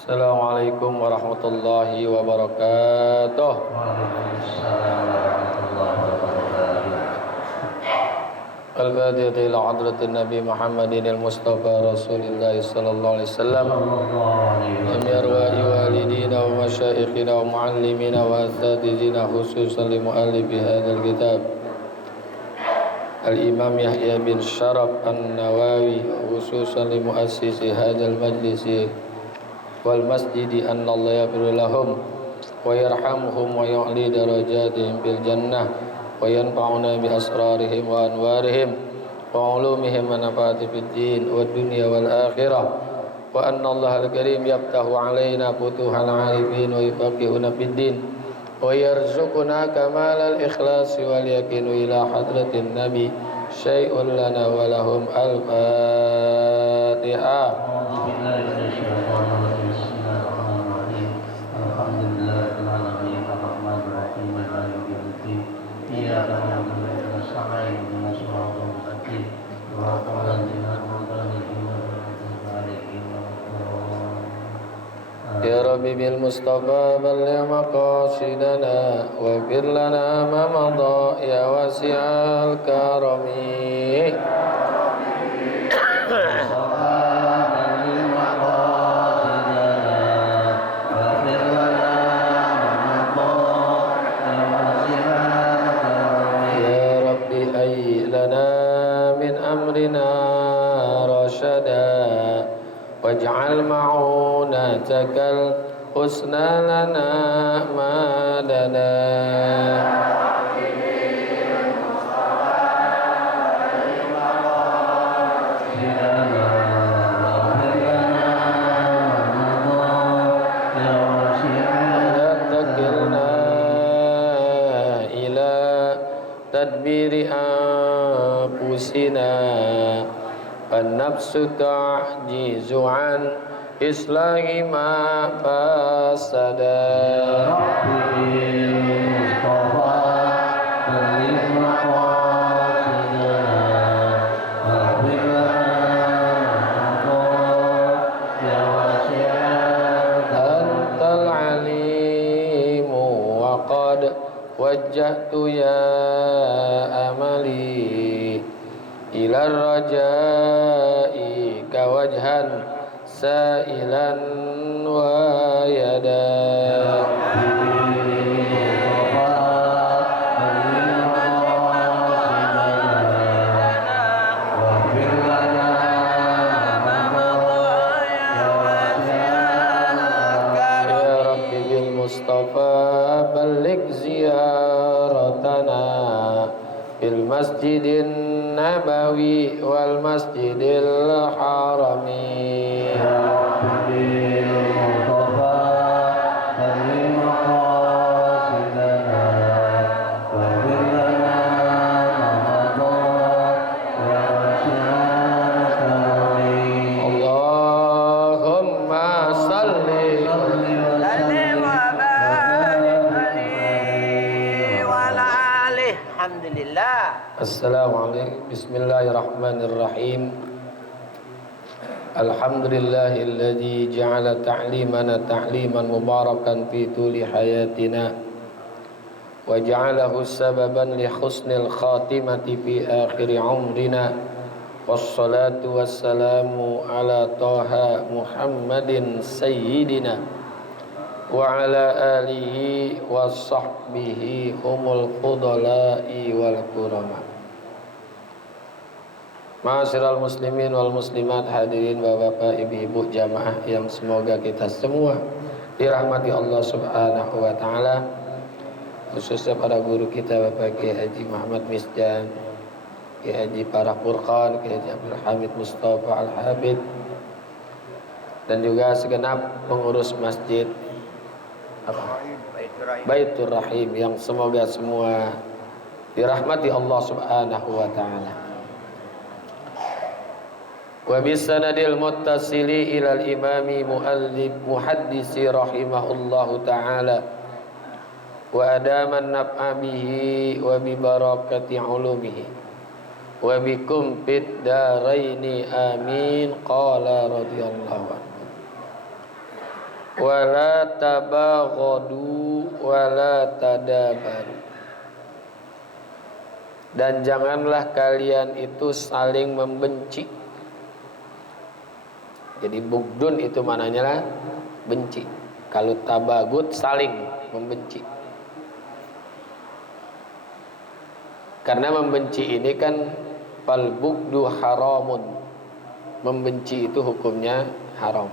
Assalamualaikum warahmatullahi wabarakatuh. Waalaikumsalam warahmatullahi wabarakatuh. Al-Fatihah ila hadratin Nabi Muhammadin al-Mustafa Rasulillah sallallahu alaihi wasallam. Amin arwahi walidina wa masyayikhina wa muallimina wa asatidina khususan li muallifi hadzal kitab Al-Imam Yahya bin Syaraf An-Nawawi khususan li muassisi hadzal majlisi wal masjidi anna Allah yaghfir lahum wa yarhamhum wa yu'li darajatihim fil jannah wa yanfa'una bi asrarihim wa anwarihim wa ulumihim wa nafa'ati fid din wad dunya wal akhirah wa anna Allah al-karim yaftahu alaina futuhal arifin wa yufaqihuna fid din wa yarzuquna kamal al-ikhlas wal yaqin ila hadratin nabi syai'un lana wa lahum al-fatihah. Ya Rabbi bil Mustafa balligh maqasidana waghfir lana ma madha ya wasi'al karami. Ya Rabbi ayyi lana min amrina rashada waj'al ma'unatakal husna lana madana. La takilna ila tadbiri anfusina an-nafsu ta'jizu an islahi ma fasada. Antal alimu wa qad wajjahtu ya amali ila rajai kawajhan sa'ilan wa yada. Ya Rabbi bil Mustafa balligh ziyaratana fil masjidin nabawi wal masjidil harami. Allahumma salli Alhamdulillah. Assalamualaikum. Bismillahirrahmanirrahim. Alhamdulillahilladzi ja'ala ta'limana ta'liman mubarakan fi tuli hayatina wa ja'alahu sababan li husnil khatimati fi akhir umrina. Wassalatu wassalamu ala Taha Muhammadin sayyidina wa ala alihi wa sahbihi humul fudala'i wal kurama. Ma'asyiral muslimin wal muslimat, hadirin bapak ibu jamaah yang semoga kita semua dirahmati Allah subhanahu wa ta'ala, khususnya para guru kita Bapak Kiai Haji Muhammad Misjan, Kiai Haji Farah Furqan, Kiai Haji Abdul Hamid Mustafa Al-Habib, dan juga segenap pengurus masjid Baitur Rahim yang semoga semua dirahmati Allah subhanahu wa ta'ala. Wa bisanadil muttasili ilal imami muallif muhaddisi rahimahullahu ta'ala wa adaman naf'a bihi wa bi barakati ulumihi wa bikum fid daraini amin. Qala radhiyallahu anhu. wala tabaghadu wala tadabaru. Dan janganlah kalian itu saling membenci. Jadi bugdun itu maknanya lah benci. Kalau tabagut saling membenci. Karena membenci ini kan fal bugdu haramun. Membenci itu hukumnya haram.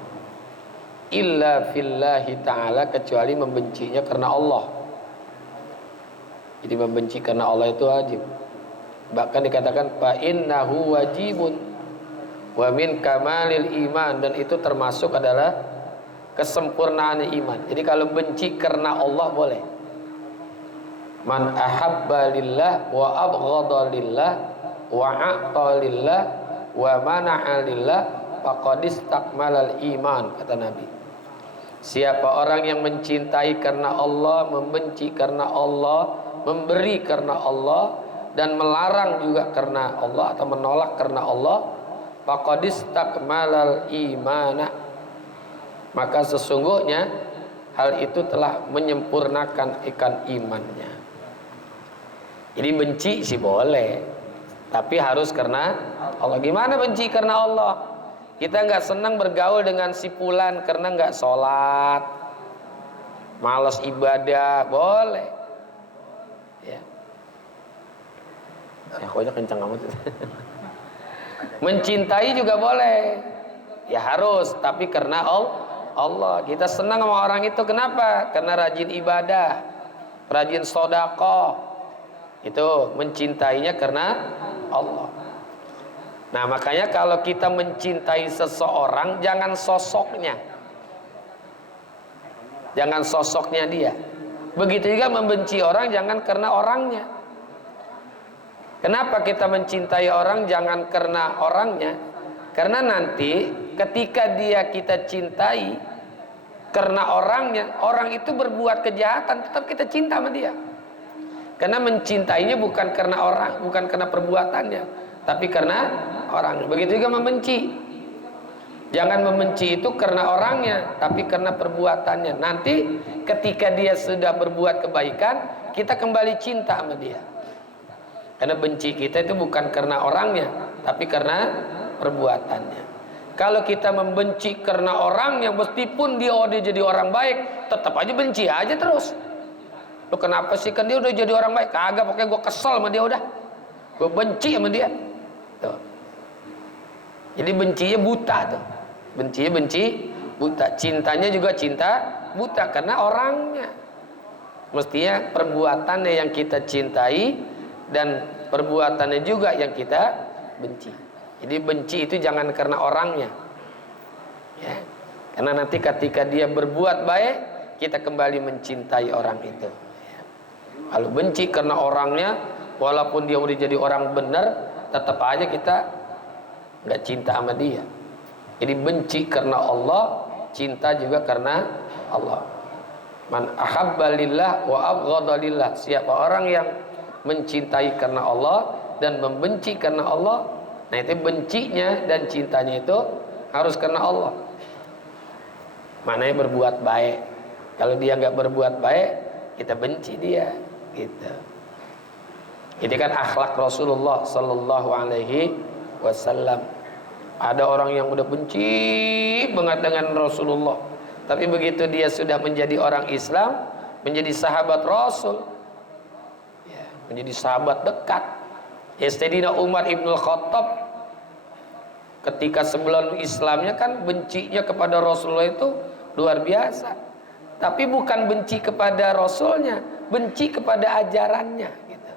Illa fillahi ta'ala, kecuali membencinya karena Allah. Jadi membenci karena Allah itu wajib. Bahkan dikatakan fa innahu wajibun wa min kamalil iman, dan itu termasuk adalah kesempurnaan iman. Jadi kalau benci karena Allah boleh. Man ahabba lillah wa abghadha lillah wa a'ta lillah wa mana'a lillah faqad istakmalal iman, kata Nabi. Siapa orang yang mencintai karena Allah, membenci karena Allah, memberi karena Allah, dan melarang juga karena Allah atau menolak karena Allah, faqad istakmalal imana, maka sesungguhnya hal itu telah menyempurnakan imannya. Jadi benci sih boleh, tapi harus karena Allah. Gimana benci karena Allah? Kita nggak senang bergaul dengan si fulan karena nggak sholat, malas ibadah, boleh. Ya. Pokoknya kencang amat. Mencintai juga boleh. Ya harus, tapi karena Allah. Kita senang sama orang itu, kenapa? Karena rajin ibadah, rajin sedekah. Itu mencintainya karena Allah. Nah, makanya kalau kita mencintai seseorang, jangan sosoknya. Jangan sosoknya dia. Begitu juga membenci orang, jangan karena orangnya. Kenapa kita mencintai orang jangan karena orangnya? Karena nanti ketika dia kita cintai karena orangnya, orang itu berbuat kejahatan, tetap kita cinta sama dia. Karena mencintainya bukan karena orang, bukan karena perbuatannya, tapi karena orang. Begitu juga membenci. Jangan membenci itu karena orangnya, tapi karena perbuatannya. Nanti ketika dia sudah berbuat kebaikan, kita kembali cinta sama dia. Karena benci kita itu bukan karena orangnya, tapi karena perbuatannya. Kalau kita membenci karena orangnya, meskipun dia jadi orang baik, tetap aja benci aja terus. Lu kenapa sih, kan dia udah jadi orang baik? Kagak, pokoknya gue kesel sama dia udah. Gue benci sama dia. Tuh. Jadi bencinya buta tuh. Bencinya benci buta. Cintanya juga cinta buta karena orangnya. Mestinya perbuatannya yang kita cintai dan perbuatannya juga yang kita benci. Jadi benci itu jangan karena orangnya. Ya. Karena nanti ketika dia berbuat baik, kita kembali mencintai orang itu. Kalau benci karena orangnya, walaupun dia udah jadi orang benar, tetap aja kita nggak cinta sama dia. Jadi benci karena Allah, cinta juga karena Allah. Man ahabba lillah wa abghadha lillah. Siapa orang yang mencintai karena Allah dan membenci karena Allah, nah itu bencinya dan cintanya itu harus karena Allah. Mananya berbuat baik. Kalau dia nggak berbuat baik, kita benci dia. Gitu. Ini kan akhlak Rasulullah Sallallahu Alaihi Wasallam. Ada orang yang udah benci banget dengan Rasulullah, tapi begitu dia sudah menjadi orang Islam, menjadi sahabat Rasul, ya, menjadi sahabat dekat. Sayyidina Umar ibnul Khattab, ketika sebelum Islamnya kan bencinya kepada Rasulullah itu luar biasa. Tapi bukan benci kepada Rasulnya, benci kepada ajarannya gitu.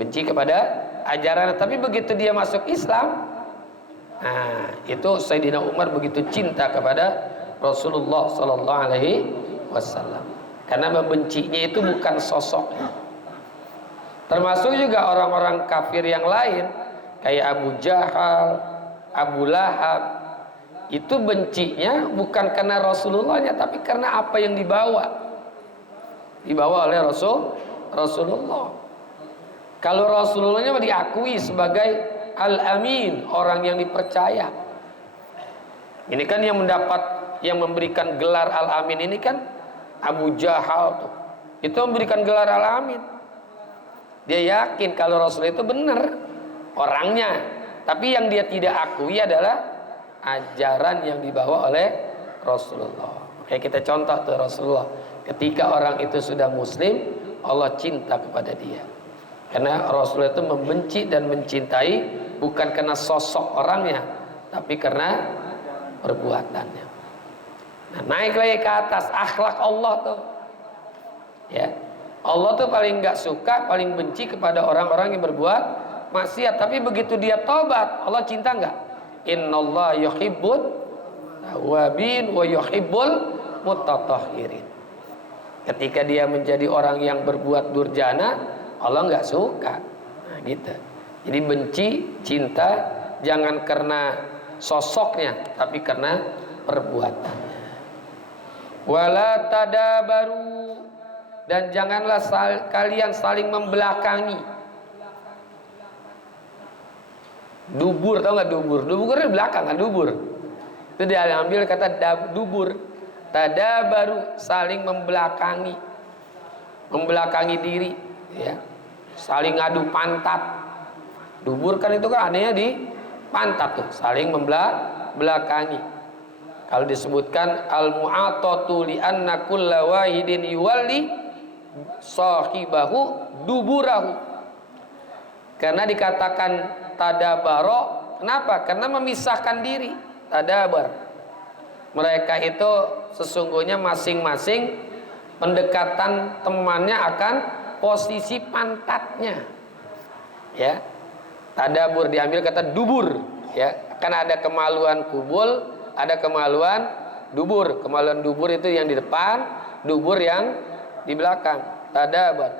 Benci kepada ajarannya. Tapi begitu dia masuk Islam, nah itu Sayyidina Umar begitu cinta kepada Rasulullah Sallallahu Alaihi Wasallam. Karena membencinya itu bukan sosoknya. Termasuk juga orang-orang kafir yang lain, kayak Abu Jahal, Abu Lahab. Itu bencinya bukan karena Rasulullahnya, tapi karena apa yang dibawa oleh Rasulullah. Kalau Rasulullahnya diakui sebagai Al-Amin, orang yang dipercaya. Ini kan yang mendapat yang memberikan gelar Al-Amin ini kan Abu Jahal tuh. Itu memberikan gelar Al-Amin. Dia yakin kalau Rasul itu benar orangnya, tapi yang dia tidak akui adalah ajaran yang dibawa oleh Rasulullah. Kayak kita contoh tuh Rasulullah, ketika orang itu sudah muslim, Allah cinta kepada dia. Karena Rasulullah itu membenci dan mencintai bukan karena sosok orangnya, tapi karena perbuatannya. Nah, naik lagi ke atas akhlak Allah tuh. Ya. Allah tuh paling nggak suka, paling benci kepada orang-orang yang berbuat maksiat. Tapi begitu dia tobat, Allah cinta nggak? Innallaha yuhibbut tawwabin wa yuhibbul mutatahhirin. Ketika dia menjadi orang yang berbuat durjana, Allah nggak suka. Nah, gitu. Jadi benci, cinta jangan karena sosoknya, tapi karena perbuatannya. Wala tadabaru, dan janganlah kalian saling membelakangi. Dubur, tahu nggak dubur? Dubur di belakang kan dubur. Itu dia ambil kata dubur. Tadabaru, saling membelakangi, membelakangi diri, ya. Saling ngadu pantat. Dubur kan itu kan anehnya di pantat tuh, saling membelakangi. Kalau disebutkan al-mu'atatu li anna kulla wahidin yuwalli sahibahu duburahu. Karena dikatakan tadabaro, kenapa? Karena memisahkan diri. Tadabar. Mereka itu sesungguhnya masing-masing pendekatan temannya akan posisi pantatnya. Ya. Tadabur diambil kata dubur, ya. Kan ada kemaluan kubul, ada kemaluan dubur. Kemaluan dubur itu yang di depan, dubur yang di belakang. Tadabar,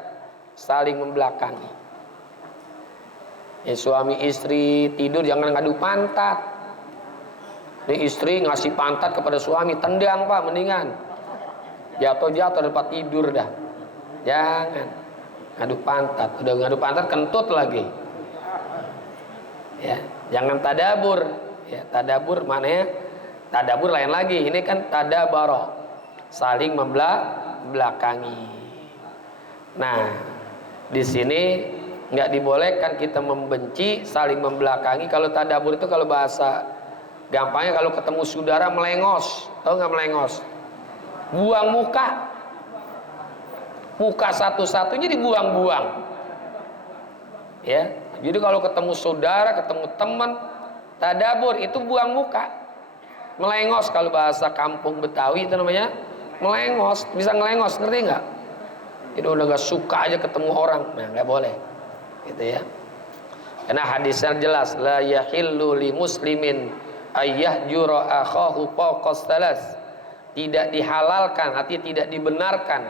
saling membelakangi. Suami istri tidur jangan ngadu pantat. Ini istri ngasih pantat kepada suami, tendang pak, mendingan jatuh-jatuh tempat tidur dah. Jangan ngadu pantat. Udah ngadu pantat kentut lagi. Ya, jangan tadabur. Ya, tadabur mana ya? Tadabur lain lagi. Ini kan tadabaro, saling membelakangi. Nah, di sini nggak dibolehkan kita membenci, saling membelakangi. Kalau tadabur itu kalau bahasa gampangnya kalau ketemu saudara melengos, tahu nggak melengos? Buang muka, muka satu-satunya dibuang-buang. Ya, jadi kalau ketemu saudara, ketemu teman, tadabur itu buang muka. Melengos kalau bahasa kampung Betawi itu namanya melengos, bisa ngelengos, ngerti nggak? Jadi udah nggak suka aja ketemu orang, nah nggak boleh, gitu ya. Karena hadisnya jelas, la yahillu li muslimin ayyahjura akhahu fawqas talas. Tidak dihalalkan, artinya tidak dibenarkan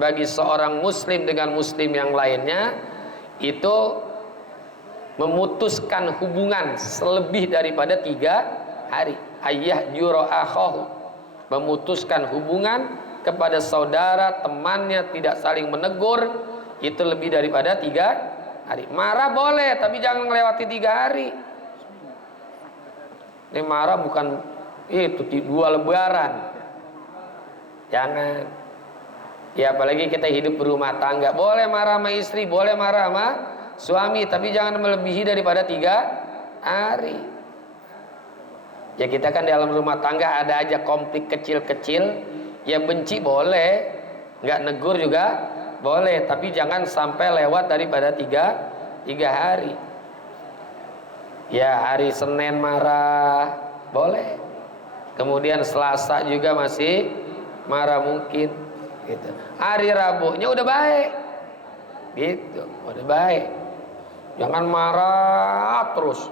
bagi seorang muslim dengan muslim yang lainnya itu memutuskan hubungan selebih daripada 3 hari. Ayyahjura akhahu, memutuskan hubungan kepada saudara, temannya, tidak saling menegur, itu lebih daripada 3 hari. Marah boleh, tapi jangan melewati 3 hari. Ini marah bukan itu 2 lebaran. Jangan. Ya apalagi kita hidup berumah tangga, boleh marah sama istri, boleh marah sama suami, tapi jangan melebihi daripada 3 hari. Ya kita kan dalam rumah tangga ada aja konflik kecil-kecil, ya benci boleh, nggak negur juga boleh, tapi jangan sampai lewat daripada 3 hari. Ya hari Senin marah boleh, kemudian Selasa juga masih marah mungkin, gitu. Hari Rabunya udah baik, gitu, udah baik. Jangan marah terus,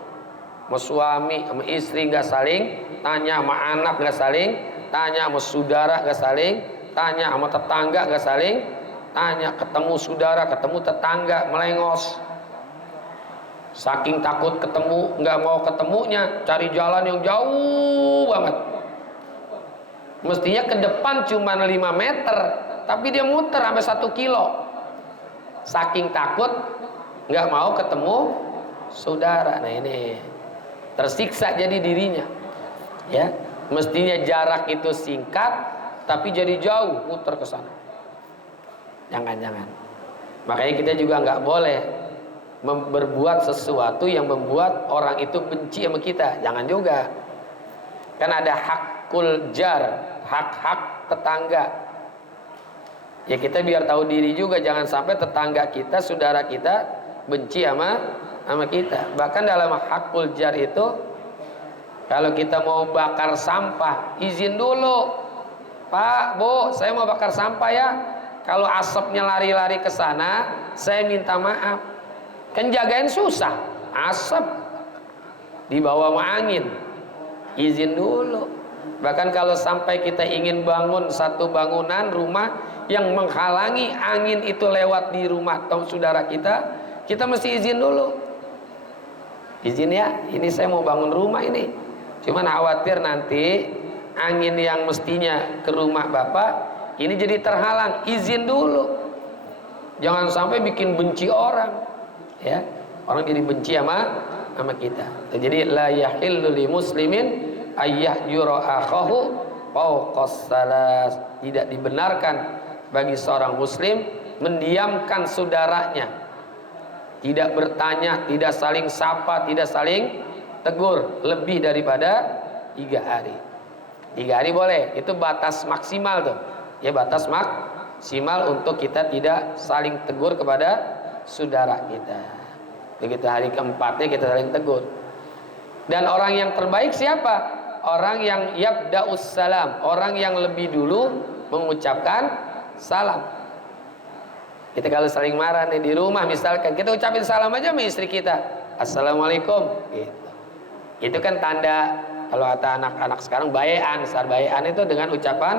sama suami, sama istri nggak saling tanya, sama anak nggak saling tanya, sama saudara nggak saling tanya, sama tetangga nggak saling tanya. Ketemu saudara, ketemu tetangga melengos. Saking takut ketemu, nggak mau ketemunya, cari jalan yang jauh banget. Mestinya ke depan cuma 5 meter, tapi dia muter sampai 1 kilo. Saking takut, nggak mau ketemu saudara. Nah ini tersiksa jadi dirinya. Ya, Mestinya jarak itu singkat, tapi jadi jauh, muter ke sana. Jangan. Makanya kita juga nggak boleh berbuat sesuatu yang membuat orang itu benci sama kita. Jangan juga. Kan ada hakul jar, hak-hak tetangga. Ya kita biar tahu diri juga, jangan sampai tetangga kita, saudara kita benci sama kita. Bahkan dalam hakul jar itu, kalau kita mau bakar sampah, izin dulu. Pak, Bu, saya mau bakar sampah ya. Kalau asapnya lari-lari ke sana, saya minta maaf. Kan jagain susah, asap dibawa angin. Izin dulu. Bahkan kalau sampai kita ingin bangun satu bangunan rumah yang menghalangi angin itu lewat di rumah saudara kita mesti izin dulu. Izin ya, ini saya mau bangun rumah ini. Cuman khawatir nanti angin yang mestinya ke rumah Bapak ini jadi terhalang. Izin dulu. Jangan sampai bikin benci orang. Ya, orang jadi benci sama kita. Jadi la yahillu li muslimin ayyahjura akhahu fawqas salas. Tidak dibenarkan bagi seorang muslim mendiamkan saudaranya, tidak bertanya, tidak saling sapa, tidak saling tegur lebih daripada 3 hari. 3 hari boleh, itu batas maksimal tuh. Ya, batas maksimal untuk kita tidak saling tegur kepada saudara kita. Begitu hari keempatnya kita saling tegur. Dan orang yang terbaik siapa? Orang yang yabda'us salam, orang yang lebih dulu mengucapkan salam. Kita kalau saling marah nih di rumah misalkan, kita ucapin salam aja sama istri kita, assalamualaikum gitu. Itu kan tanda, kalau kata anak-anak sekarang, bayan. Bayan itu dengan ucapan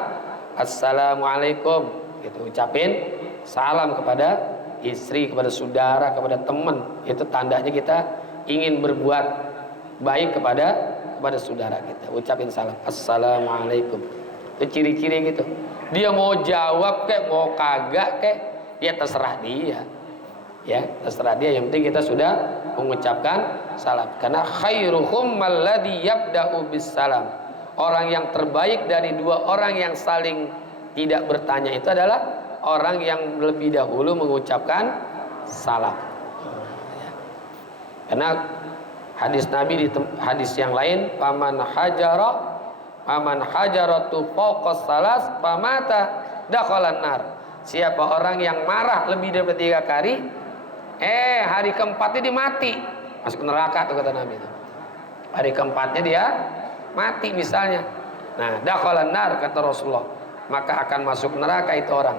assalamualaikum gitu. Ucapin salam kepada istri, kepada saudara, kepada teman. Itu tandanya kita ingin berbuat baik kepada saudara kita. Ucapin salam, assalamualaikum. Itu ciri-ciri gitu. Dia mau jawab kayak mau kagak kayak, ya terserah dia. Ya, terserah dia. Yang penting kita sudah mengucapkan salam. Karena khairuhum alladzi yabda'u bis salam. Orang yang terbaik dari 2 orang yang saling tidak bertanya itu adalah orang yang lebih dahulu mengucapkan salam. Karena hadis Nabi di hadis yang lain, paman hajaratu fawqas salas famata dakhalan nar. Siapa orang yang marah lebih dari 3 kali, hari keempatnya dia mati, masuk neraka tuh kata Nabi itu. Hari keempatnya dia mati misalnya. Nah, dakhalan nar kata Rasulullah, maka akan masuk neraka itu orang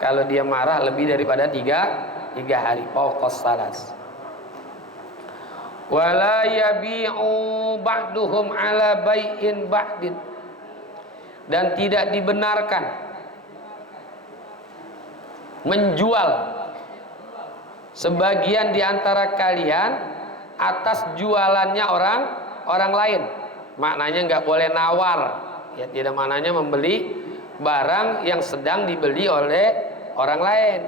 kalau dia marah lebih daripada 3 hari. Fawqas salas. Wala yabi'u ba'duhum ala bai'in ba'din. Dan tidak dibenarkan menjual sebagian di antara kalian atas jualannya orang lain. Maknanya nggak boleh nawar. Ya, tidak maknanya membeli barang yang sedang dibeli oleh orang lain.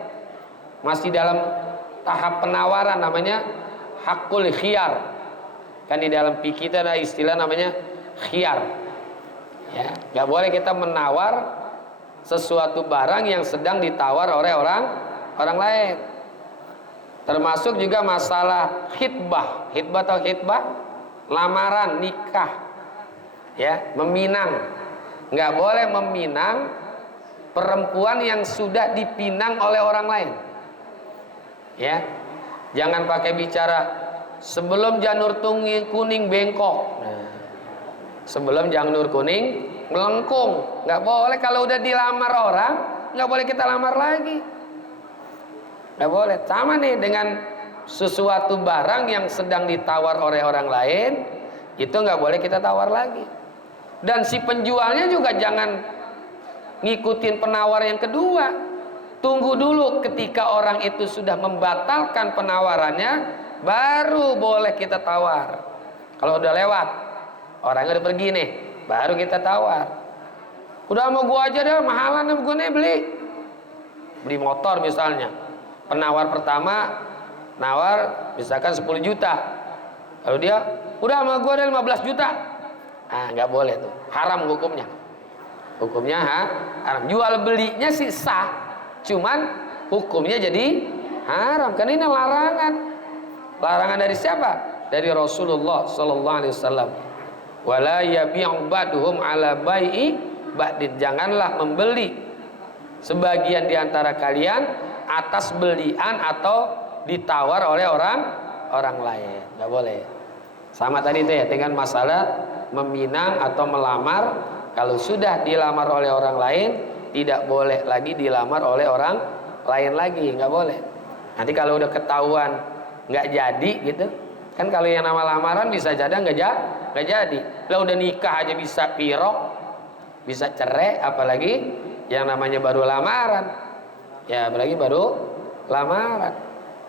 Masih dalam tahap penawaran, namanya hakul khiyar. Kan di dalam fikih kita ada istilah namanya khiyar. Ya, nggak boleh kita menawar sesuatu barang yang sedang ditawar oleh orang lain. Termasuk juga masalah khitbah. Khitbah atau khitbah? Lamaran, nikah. Ya, meminang. Nggak boleh meminang perempuan yang sudah dipinang oleh orang lain. Ya, jangan pakai bicara sebelum janur kuning bengkok. Nah, sebelum janur kuning melengkung, nggak boleh. Kalau udah dilamar orang, nggak boleh kita lamar lagi. Nggak boleh. Sama nih dengan sesuatu barang yang sedang ditawar oleh orang lain, itu nggak boleh kita tawar lagi. Dan si penjualnya juga jangan ngikutin penawar yang kedua. Tunggu dulu ketika orang itu sudah membatalkan penawarannya, baru boleh kita tawar. Kalau udah lewat, orangnya udah pergi nih, baru kita tawar. Udah mau gua aja dah, mahalan sama gua nih beli motor misalnya. Penawar pertama nawar misalkan 10 juta. Lalu dia udah sama gua ada 15 juta. nggak boleh tuh, haram hukumnya. Hukumnya haram. Jual belinya sih sah, cuman hukumnya jadi haram. Karena ini larangan. Larangan dari siapa? Dari Rasulullah sallallahu alaihi wasallam. Wala yabi'u ba'duhum ala bai'i ba'din. Janganlah membeli sebagian di antara kalian atas belian atau ditawar oleh orang lain. Enggak boleh. Sama tadi itu ya, dengan masalah meminang atau melamar. Kalau sudah dilamar oleh orang lain, tidak boleh lagi dilamar oleh orang lain lagi, nggak boleh. Nanti kalau udah ketahuan nggak jadi gitu, kan kalau yang nama lamaran bisa jadi nggak jadi. Lah udah nikah aja bisa pirok, bisa cerai, apalagi yang namanya baru lamaran. Ya apalagi baru lamaran.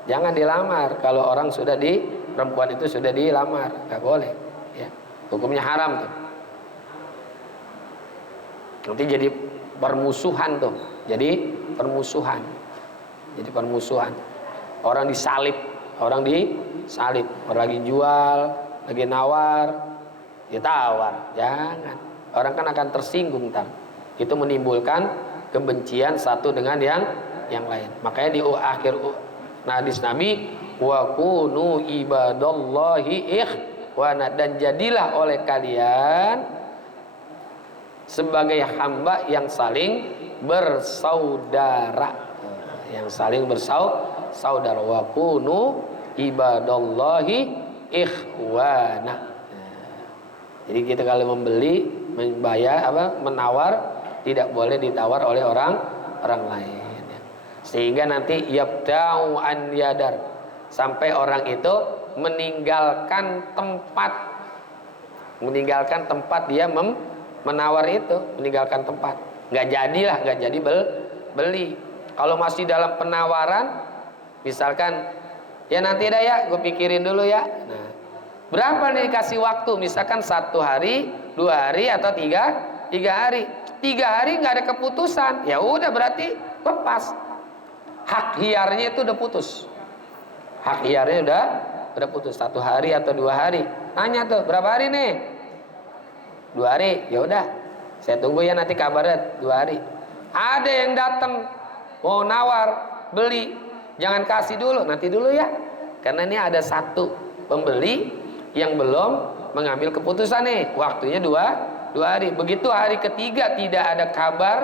Jangan dilamar kalau orang sudah perempuan itu sudah dilamar, nggak boleh. Ya, hukumnya haram tuh. Nanti jadi permusuhan tuh. Jadi permusuhan. Orang disalib, orang lagi jual, lagi nawar, ditawar. Jangan. Orang kan akan tersinggung ntar. Itu menimbulkan kebencian satu dengan yang lain. Makanya di akhir hadis Nabi, wa kunu ibadallahi ikhwana, dan jadilah oleh kalian sebagai hamba yang saling bersaudara, saudara. Wa kunu ibadallahi ikhwana. Jadi kita kalau membeli, membayar menawar, tidak boleh ditawar oleh orang lain. Sehingga nanti yabta'u an yadar, sampai orang itu meninggalkan tempat dia menawar itu, meninggalkan tempat. Nggak jadi beli. Kalau masih dalam penawaran, misalkan ya nanti dah ya, gue pikirin dulu ya. Nah, berapa nih dikasih waktu? Misalkan 1 hari, 2 hari, atau 3 hari. 3 hari nggak ada keputusan, ya udah berarti lepas. Hak hiarnya itu udah putus. 1 hari atau 2 hari. Tanya tuh, berapa hari nih? 2 hari, ya udah, saya tunggu ya nanti kabarnya 2 hari. Ada yang datang mau nawar beli, jangan kasih dulu, nanti dulu ya, karena ini ada satu pembeli yang belum mengambil keputusan nih, waktunya 2 hari. Begitu hari ketiga tidak ada kabar,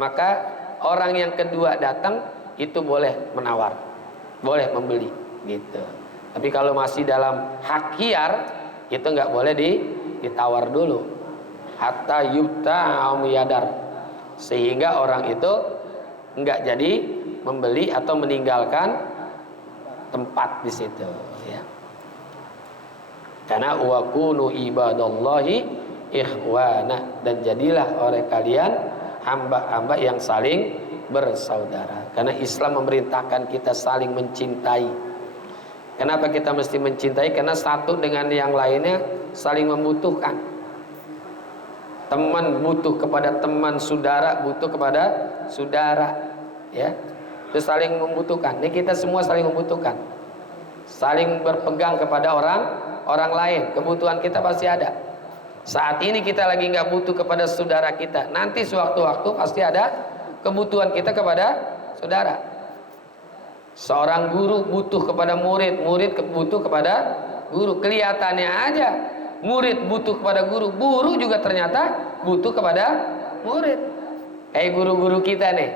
maka orang yang kedua datang itu boleh menawar, boleh membeli gitu. Tapi kalau masih dalam hak hiar, itu nggak boleh ditawar dulu hatta yubta'u yadar, sehingga orang itu enggak jadi membeli atau meninggalkan tempat di situ ya. Karena wa kunu ibadallahi ikhwana, dan jadilah oleh kalian hamba-hamba yang saling bersaudara. Karena Islam memerintahkan kita saling mencintai. Kenapa kita mesti mencintai? Karena satu dengan yang lainnya saling membutuhkan. Teman butuh kepada teman, saudara butuh kepada saudara, ya. Itu saling membutuhkan. Ini kita semua saling membutuhkan, saling berpegang kepada orang lain. Kebutuhan kita pasti ada. Saat ini kita lagi nggak butuh kepada saudara kita, nanti sewaktu-waktu pasti ada kebutuhan kita kepada saudara. Seorang guru butuh kepada murid, murid butuh kepada guru. Kelihatannya aja murid butuh kepada guru, guru juga ternyata butuh kepada murid. Kayak guru-guru kita nih,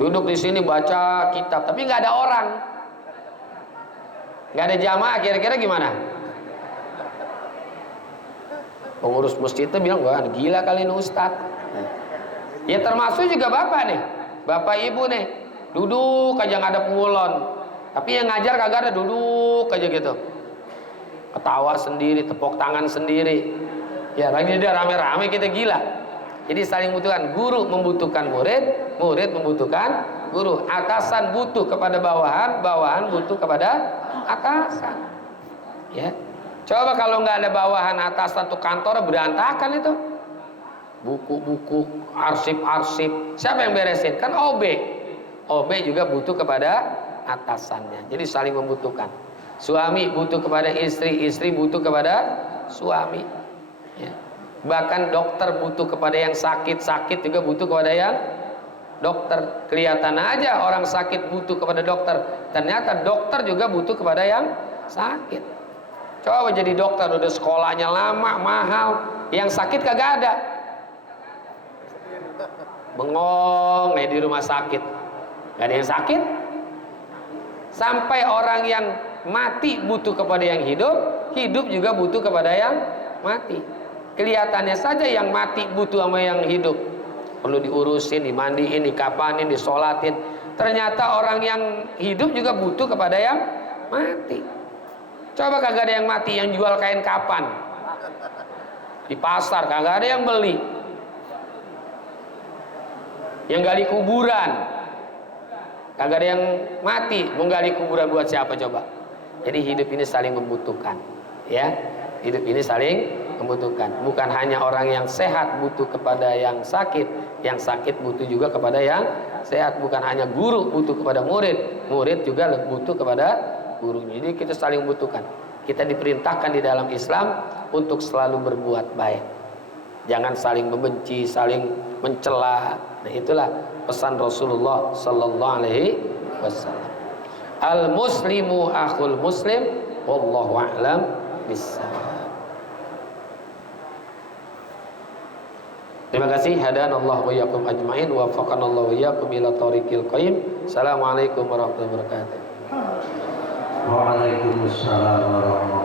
duduk di sini baca kitab, tapi nggak ada orang, nggak ada jamaah. Kira-kira gimana? Pengurus masjid itu bilang, wah gila kali ini ustaz. Ya termasuk juga bapak nih, bapak ibu nih, duduk aja nggak ada pengulon, tapi yang ngajar kagak ada, duduk aja gitu, ketawa sendiri, tepuk tangan sendiri. Ya lagi dia rame-rame, kita gila. Jadi saling membutuhkan. Guru membutuhkan murid, murid membutuhkan guru. Atasan butuh kepada bawahan, bawahan butuh kepada atasan. Ya. Coba kalau nggak ada bawahan, atasan tuh kantor berantakan itu. Buku-buku, arsip-arsip, siapa yang beresin? Kan OB. OB juga butuh kepada atasannya. Jadi saling membutuhkan. Suami butuh kepada istri, istri butuh kepada suami. Ya. Bahkan dokter butuh kepada yang sakit, sakit juga butuh kepada yang dokter. Kelihatan aja orang sakit butuh kepada dokter, ternyata dokter juga butuh kepada yang sakit. Coba jadi dokter udah sekolahnya lama, mahal, yang sakit kagak ada, bengong nih di rumah sakit, gak ada yang sakit. Sampai orang yang mati butuh kepada yang hidup, hidup juga butuh kepada yang mati. Kelihatannya saja yang mati butuh sama yang hidup, perlu diurusin, dimandiin, dikapanin, disolatin. Ternyata orang yang hidup juga butuh kepada yang mati. Coba kagak ada yang mati yang jual kain kapan di pasar, kagak ada yang beli. Yang gali kuburan, kagak ada yang mati. Menggali kuburan buat siapa coba? Jadi hidup ini saling membutuhkan, ya. Hidup ini saling membutuhkan. Bukan hanya orang yang sehat butuh kepada yang sakit butuh juga kepada yang sehat. Bukan hanya guru butuh kepada murid, murid juga butuh kepada guru. Jadi kita saling membutuhkan. Kita diperintahkan di dalam Islam untuk selalu berbuat baik. Jangan saling membenci, saling mencela. Nah, itulah pesan Rasulullah sallallahu alaihi wasallam. Al muslimu akhul muslim, wallahu a'lam bissawab. Terima kasih. Hadanallahu wa iyyakum ajmain wa wafaqanallahu wa iyyakum ila thoriqil qayyim. Assalamualaikum warahmatullahi wabarakatuh. Waalaikumsalam warahmatullahi wabarakatuh.